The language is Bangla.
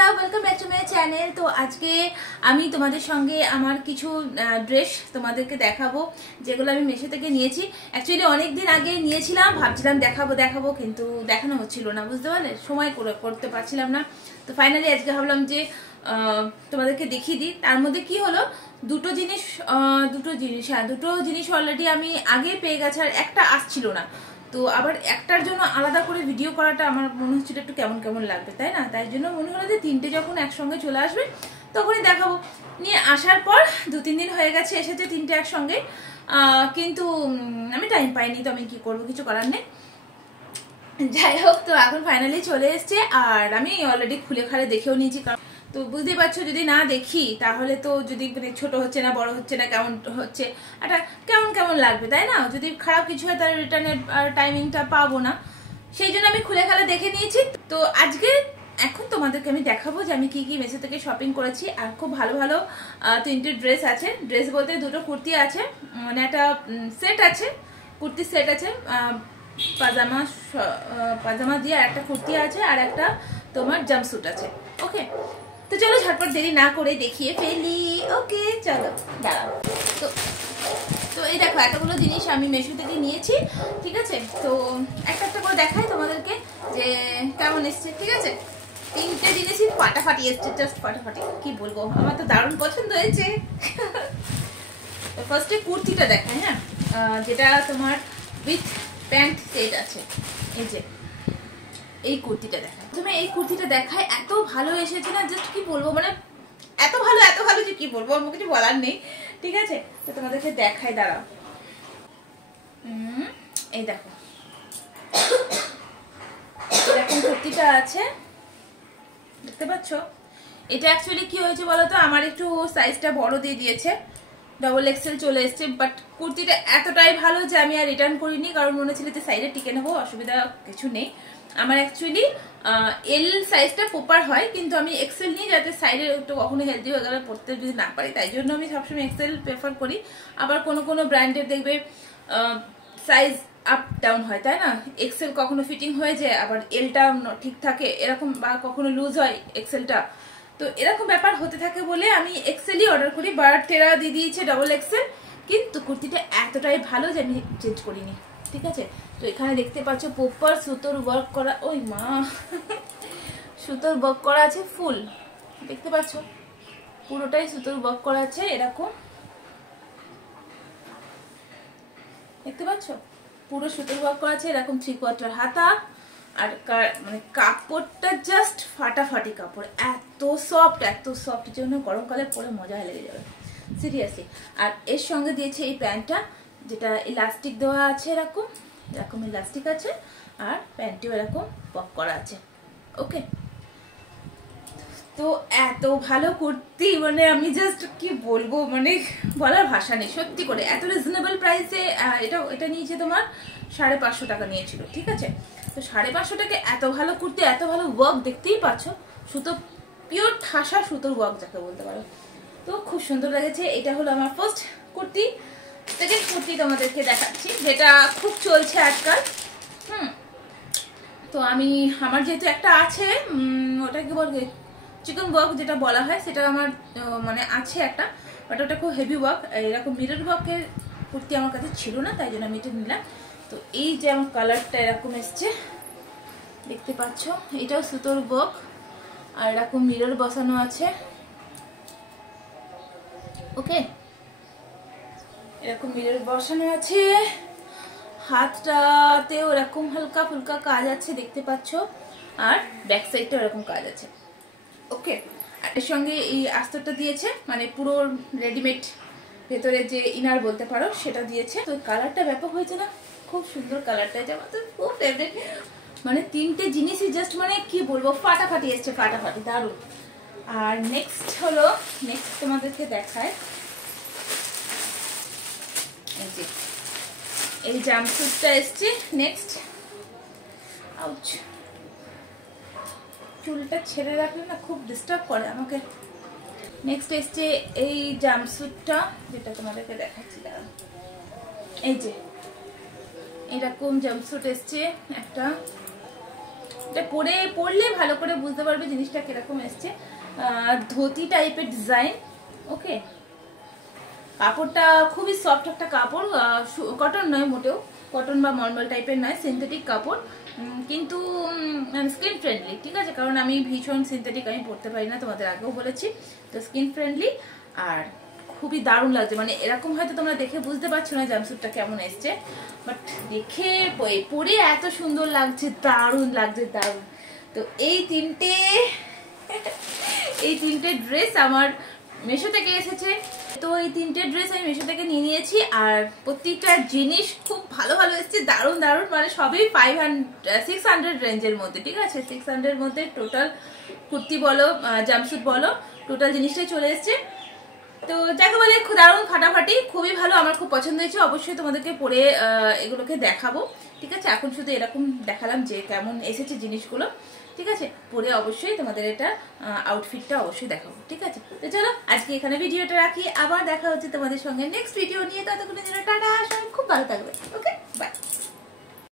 বন্ধুরা, welcome back to my channel. তো আজকে আমি তোমাদের সঙ্গে আমার কিছু ড্রেস তোমাদেরকে দেখাবো, যেগুলো আমি মেশো থেকে নিয়েছি। অ্যাকচুয়ালি অনেকদিন আগে নিয়েছিলাম, ভাবছিলাম দেখাবো কিন্তু দেখানো হচ্ছিল না, বুঝতে পারলে, সময় করতে পারছিলাম না। তো ফাইনালি আজকে ভাবলাম যে তোমাদেরকে দেখিয়ে দিই। তার মধ্যে কি হলো, দুটো জিনিস অলরেডি আমি আগে পেয়ে গেছি, আর একটা আসছিল না। তো আবার একটার জন্য আলাদা করে ভিডিও করাটা আমার মনে হচ্ছিল একটু কেমন কেমন লাগবে, তাই না? তাই জন্য মনে হলো যে তিনটে যখন একসঙ্গে চলে আসবে তখনই দেখাবো। নিয়ে আসার পর 2-3 দিন হয়ে গেছে, এসেছে তিনটে একসঙ্গে, কিন্তু আমি টাইম পাইনি। তো আমি কি করবো, কিছু করার নেই। যাই হোক, তো এখন ফাইনালি চলে এসছে, আর আমি অলরেডি খুলে খালে দেখেও নিয়েছি। কারণ তো বুঝতেই পারছো, যদি না দেখি তাহলে তো, যদি ছোট হচ্ছে না, বড় হচ্ছে না, কেমন হচ্ছে, একটা কেমন লাগবে, তাই না? যদি খারাপ কিছু হয় তাহলে রিটার্নের টাইমিংটা পাবো না, সেই জন্য আমি খুলে খালে দেখে নিয়েছি। তো আজকে এখন তোমাদেরকে আমি দেখাবো যে আমি কি কি মেসো থেকে শপিং করেছি। আর খুব ভালো ভালো 3টে ড্রেস আছে। ড্রেস বলতে 2টো কুর্তি আছে, মানে একটা সেট আছে, কুর্তির সেট আছে, পাজামা দিয়ে একটা কুর্তি আছে, আর একটা তোমার জাম্পস্যুট আছে। ওকে, তো চলো ঝটপট দেরি না করে দেখিয়ে ফেলি। ওকে চলো, দাঁড়াও। তো এই দেখো, এতগুলো জিনিস আমি মেশো থেকে নিয়েছি, ঠিক আছে? তো একটা একটা করে দেখাই তোমাদেরকে যে কেমন এসছে, ঠিক আছে? 3টে জিনিসই ফাটাফাটি এসছে, জাস্ট ফাটাফাটি, কি বলবো, আমার তো দারুণ পছন্দ হয়েছে। তো ফার্স্টে কুর্তিটা দেখাই, হ্যাঁ, যেটা তোমার উইথ প্যান্ট সেট আছে। এই যে এই কুর্তিটা দেখায়, প্রথমে এই কুর্তিটা দেখায়, এত ভালো এসেছে না, জাস্ট কি বলবো, মানে এত ভালো যে কি বলবো, আমার কিছু বলার নেই, ঠিক আছে? তো তোমাদেরকে দেখাই, দাঁড়াও। এই দেখো, এরকম কুর্তিটা আছে, দেখতে পাচ্ছ? এটা অ্যাকচুয়ালি কি হয়েছে বলতো, আমার একটু সাইজটা বড় দিয়ে দিয়েছে, XXL চলে এসছে। বাট কুর্তিটা এতটাই ভালো যে আমি আর রিটার্ন করিনি, কারণ মনে ছিল যে সাইডে টিকে নেবো, অসুবিধা কিছু নেই। আমার অ্যাকচুয়ালি এল সাইজটা প্রপার হয়, কিন্তু আমি XL নিই, যাতে সাইডে একটু কখনো হেলদি হয়ে গেলে পড়তে যদি না পারি, তাই জন্য আমি সবসময় XL প্রেফার করি। আবার কোনো ব্র্যান্ডের দেখবে সাইজ আপ ডাউন হয়, তাই না? XL কখনো ফিটিং হয়ে যায়, আবার এলটা ঠিক থাকে এরকম, বা কখনো লুজ হয় XLটা। তো এরকম ব্যাপার হতে থাকে বলে আমি XL-ই অর্ডার করি, বাট এরা দিয়ে দিয়েছে XXL। কিন্তু কুর্তিটা এতটাই ভালো যে আমি চেঞ্জ করিনি, ঠিক আছে? তো এখানে দেখতে পাচ্ছ প্রপার সুতোর ওয়ার্ক করা, ওই মা, সুতোর ওয়ার্ক করা আছে ফুল, দেখতে পাচ্ছ? পুরোটাই সুতোর ওয়ার্ক করা আছে, এরকম দেখতে পাচ্ছ, পুরো সুতোর ওয়ার্ক করা আছে, এরকম 3/4 হাতা। আর মানে কাপড়টা জাস্ট ফাটাফাটি কাপড়, এত সফট জন্য গরমকালে পরে মজা লেগে যাবে, সিরিয়াসলি। আর এর সঙ্গে দিয়েছে এই প্যান্টটা, যেটা ইলাস্টিক দেওয়া আছে, এরকম ইলাস্টিক আছে, আর প্যান্টটিও এরকম পপ করা আছে। ওকে, তো এত ভালো কুর্তি, মানে আমি জাস্ট কি বলবো, মানে বলার ভাষা নেই, সত্যি করে। এত রিজনেবল প্রাইসে এটা নিয়েছে তোমার 550 টাকা নিয়েছিল, ঠিক আছে? তো 550 টাকা এত ভালো কুর্তি, এত ভালো ওয়ার্ক, দেখতেই পাচ্ছ, সুতো পিওর ঠাসা সুতোর ওয়ার্ক যাকে বলতে পারো। তো খুব সুন্দর লেগেছে। এটা হলো আমার ফার্স্ট কুর্তি। সেকেন্ড কুর্তি তোমাদেরকে দেখাচ্ছি, যেটা খুব চলছে আজকাল। তো আমার যেহেতু একটা আছে, ওটা কি বলবে, চিকন ওয়ার্ক যেটা বলা হয়, সেটা আমার মানে আছে একটা, বাট ওটা খুব হেভি ওয়ার্ক। এরকম মিরর ওয়ার্কের কুর্তি আমার কাছে ছিল না, তাই জন্য আমি এটা নিলাম। তো এই যে আমার কালারটা এরকম এসছে, দেখতে পাচ্ছ, এটাও সুতোর ওয়ার্ক, আর এরকম মিরর বসানো আছে। ওকে, এরকম মিরর বসানো আছে, হাতটাতেও এরকম হালকা ফুলকা কাজ আছে, দেখতে পাচ্ছ, আর ব্যাক সাইডটাও এরকম কাজ আছে। ওকে, আর এর সঙ্গে এই আস্তরটা দিয়েছে, মানে পুরো রেডিমেড ভেতরে যে ইনার বলতে পারো সেটা দিয়েছে। তো কালারটা ব্যাপক হয়েছে না, খুব সুন্দর কালারটা, এটা আমার তো খুব ফেভারিট। মানে 3টে জিনিসই জাস্ট, মানে কি বলবো, ফাটাফাটি এসছে, ফাটাফাটি, দারুণ। আর নেক্সট তোমাদেরকে দেখায়, এই জাম্পস্যুটটা এসছে নেক্সট। আউচ, চুলটা ছেড়ে রাখলে না খুব ডিস্টার্ব করে আমাকে। নেক্সট এসছে এই জাম্পস্যুটটা, যেটা তোমাদেরকে দেখাচ্ছি, দাঁড়াও। এই যে এরকম জাম্পস্যুট এসছে একটা, এটা পরলে ভালো করে বুঝতে পারবে জিনিসটা কিরকম এসছে। ধুতি টাইপের ডিজাইন। ওকে, কাপড়টা খুবই সফট একটা কাপড়, কটন নয় মোটেও, কটন বা নর্মাল টাইপের নয়, সিনথেটিক কাপড়, কিন্তু স্কিন ফ্রেন্ডলি। ঠিক আছে, কারণ আমি ভীষণ সিনথেটিক আমি পরতে পারি না, তোমাদের আগেও বলেছি। তো স্কিন ফ্রেন্ডলি আর খুবই দারুণ লাগছে। মানে এরকম হয়তো তোমরা দেখে বুঝতে পারছো না জাম্পস্যুটটা কেমন এসছে, বাট দেখে পরে এত সুন্দর লাগছে, দারুণ লাগছে, দারুণ। তো এই তিনটে ড্রেস আমার মিশো থেকে এসেছে। তো এই তিনটে ড্রেস আমি মিশো থেকে নিয়ে নিয়েছি, আর প্রত্যেকটা জিনিস খুব ভালো ভালো এসেছে, দারুণ দারুণ। মানে সবই 600 রেঞ্জের মধ্যে। ঠিক আছে, 600 মধ্যে টোটাল কুর্তি বলো জাম্পস্যুট বলো টোটাল জিনিসটাই চলে এসছে। তো যাকে বলে দারুণ ফাটাফাটি, খুবই ভালো, আমার খুব পছন্দ হয়েছে। অবশ্যই তোমাদেরকে পরে এগুলোকে দেখাবো। ঠিক আছে, এখন শুধু এরকম দেখালাম যে কেমন এসেছে জিনিসগুলো। ঠিক আছে, পরে অবশ্যই তোমাদের এটা আউটফিটটা অবশ্যই দেখাবো। ঠিক আছে, তো চলো আজকে এখানে ভিডিওটা রাখি, আবার দেখা হচ্ছে তোমাদের সঙ্গে নেক্সট ভিডিও নিয়ে। ততক্ষণের জন্য টাটা, সবাই খুব ভালো থাকবে।